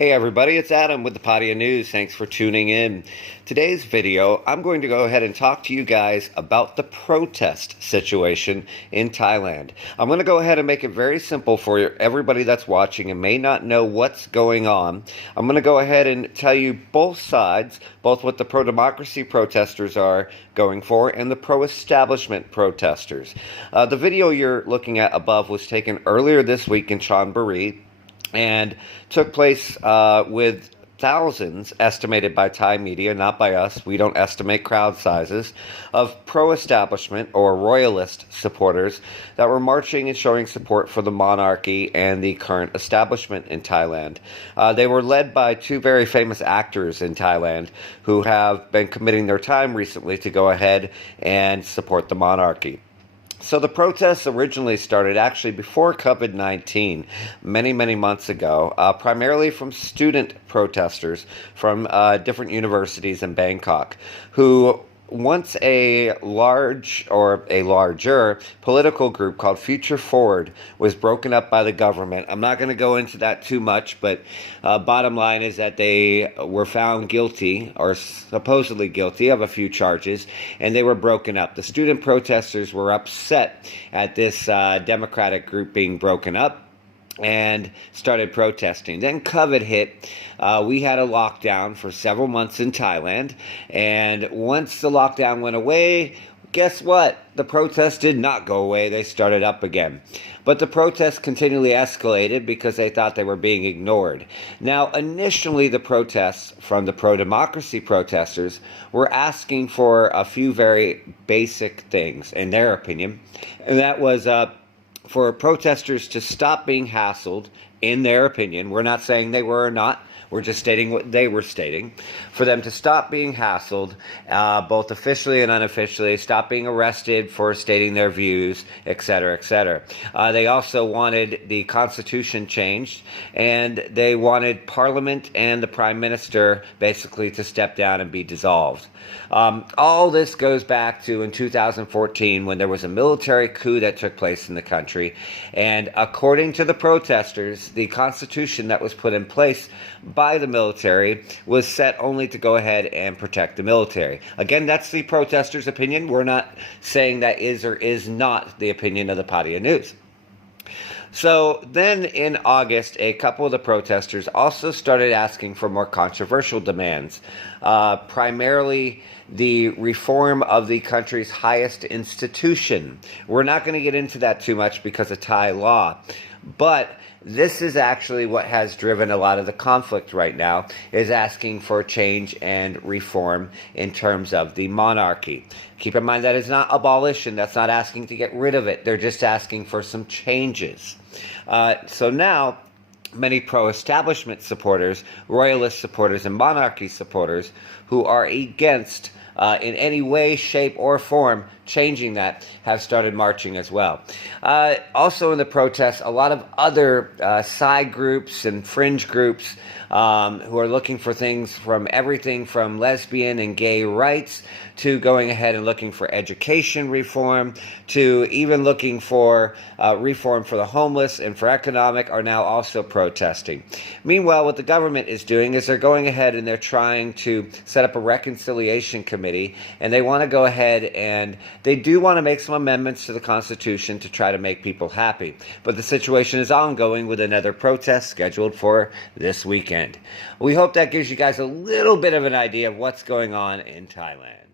Hey everybody, it's Adam with the Pattaya News. Thanks for tuning in. Today's video, I'm going to go ahead and talk to you guys about the protest situation in Thailand. I'm going to go ahead and make it very simple for everybody that's watching and may not know what's going on. I'm going to go ahead and tell you both sides, both what the pro-democracy protesters are going for and the pro-establishment protesters. The video you're looking at above was taken earlier this week in Chonburi, and took place with thousands, estimated by Thai media, not by us, we don't estimate crowd sizes, of pro-establishment or royalist supporters that were marching and showing support for the monarchy and the current establishment in Thailand. They were led by two very famous actors in Thailand who have been committing their time recently to go ahead and support the monarchy. So the protests originally started actually before COVID-19, many months ago, primarily from student protesters from different universities in Bangkok, who once a larger political group called Future Forward was broken up by the government. I'm not going to go into that too much, but bottom line is that they were found guilty, or supposedly guilty, of a few charges, and they were broken up. The student protesters were upset at this democratic group being broken up and started protesting. Then COVID hit. We had a lockdown for several months in Thailand, and once the lockdown went away, guess what? The protests did not go away. They started up again. But the protests continually escalated because they thought they were being ignored. Now, initially, the protests from the pro-democracy protesters were asking for a few very basic things, in their opinion, and that was for protesters to stop being hassled, in their opinion. We're not saying they were or not. We're just stating what they were stating. For them to stop being hassled, both officially and unofficially, stop being arrested for stating their views, etc., etc. They also wanted the Constitution changed, and they wanted Parliament and the Prime Minister basically to step down and be dissolved. All this goes back to in 2014 when there was a military coup that took place in the country, and according to the protesters, the Constitution that was put in place by the military was set only to go ahead and protect the military. Again, that's the protesters' opinion. We're not saying that is or is not the opinion of the Pattaya News. So then in August, a couple of the protesters also started asking for more controversial demands, primarily the reform of the country's highest institution. We're not going to get into that too much because of Thai law, but this is actually what has driven a lot of the conflict right now, is asking for change and reform in terms of the monarchy. Keep in mind that is not abolition. That's not asking to get rid of it. They're just asking for some changes. So now, many pro-establishment supporters, royalist supporters, and monarchy supporters who are against in any way, shape, or form changing that have started marching as well. Also in the protests, a lot of other side groups and fringe groups who are looking for things from everything from lesbian and gay rights to going ahead and looking for education reform to even looking for reform for the homeless and for economic are now also protesting. Meanwhile, what the government is doing is they're going ahead and they're trying to set up a reconciliation committee, and they want to go ahead and they do want to make some amendments to the Constitution to try to make people happy. But the situation is ongoing with another protest scheduled for this weekend. We hope that gives you guys a little bit of an idea of what's going on in Thailand.